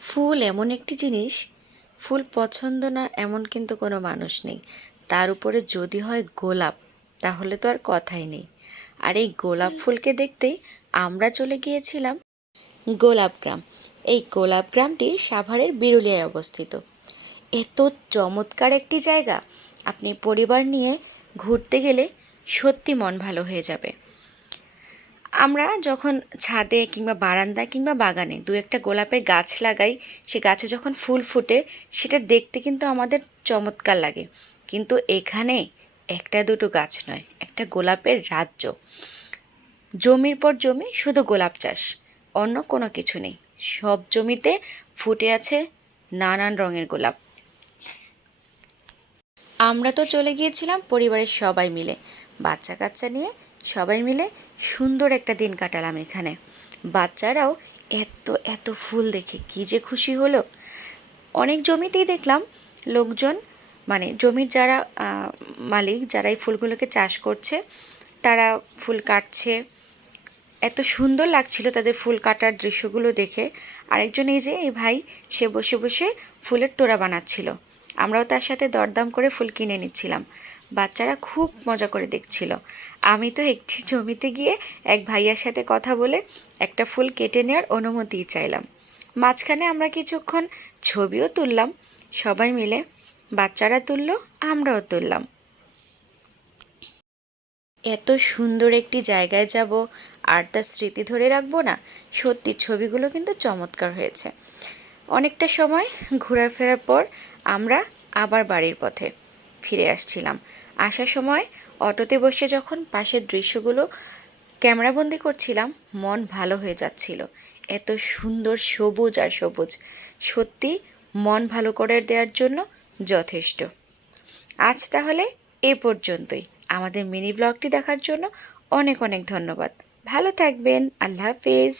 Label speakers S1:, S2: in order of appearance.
S1: ফুল এমন একটি জিনিস, ফুল পছন্দ না এমন কিন্তু কোনো মানুষ নেই। তার উপরে যদি হয় গোলাপ, তাহলে তো আর কথাই নেই। আর এই গোলাপ ফুলকে দেখতেই আমরা চলে গিয়েছিলাম গোলাপ গ্রাম। এই গোলাপ গ্রামটি সাভারের বিরুলিয়ায় অবস্থিত। এত চমৎকার একটি জায়গা। আপনি পরিবার নিয়ে ঘুরতে গেলে সত্যি মন ভালো হয়ে যাবে। আমরা যখন ছাদে কিংবা বারান্দায় কিংবা বাগানে দু একটা গোলাপের গাছ লাগাই, সে গাছে যখন ফুল ফুটে, সেটা দেখতে কিন্তু আমাদের চমৎকার লাগে। কিন্তু এখানে একটা দুটো গাছ নয়, একটা গোলাপের রাজ্য। জমির পর জমি শুধু গোলাপ চাষ, অন্য কোনো কিছু নেই। সব জমিতে ফুটে আছে নানান রঙের গোলাপ। আমরা তো চলে গিয়েছিলাম পরিবারের সবাই মিলে। বাচ্চা কাচ্চা নিয়ে সবাই মিলে সুন্দর একটা দিন কাটালাম এখানে। বাচ্চারাও এত এত ফুল দেখে কী যে খুশি হলো। অনেক জমিতেই দেখলাম লোকজন মানে জমির যারা মালিক যারা এই ফুলগুলোকে চাষ করছে, তারা ফুল কাটছে। এত সুন্দর লাগছিল তাদের ফুল কাটার দৃশ্যগুলো দেখে। আরেকজন এই যে, এই ভাই, সে বসে বসে ফুলের তোড়া বানাচ্ছিল। আমরাও তার সাথে দরদাম করে ফুল কিনে নিচ্ছিলাম। বাচ্চারা খুব মজা করে দেখছিল। আমি তো একটি জমিতে গিয়ে এক ভাইয়ার সাথে কথা বলে একটা ফুল কেটে নেওয়ার অনুমতি চাইলাম। মাঝখানে আমরা কিছুক্ষণ ছবিও তুললাম, সবাই মিলে বাচ্চারা তুললো, আমরাও তুললাম। এত সুন্দর একটি জায়গায় যাব আর তার স্মৃতি ধরে রাখব না, সত্যি ছবিগুলো কিন্তু চমৎকার হয়েছে। অনেকটা সময় ঘোরাফেরার পর আমরা আবার বাড়ির পথে ফিরে আসছিলাম। আসার সময় অটোতে বসে যখন পাশের দৃশ্যগুলো ক্যামেরাবন্দি করছিলাম, মন ভালো হয়ে যাচ্ছিল। এত সুন্দর সবুজ আর সবুজ। সত্যি মন ভালো করে দেওয়ার জন্য যথেষ্ট। আজ তাহলে এ পর্যন্তই। আমাদের মিনি ব্লগটি দেখার জন্য অনেক অনেক ধন্যবাদ। ভালো থাকবেন। আল্লাহ হাফিজ।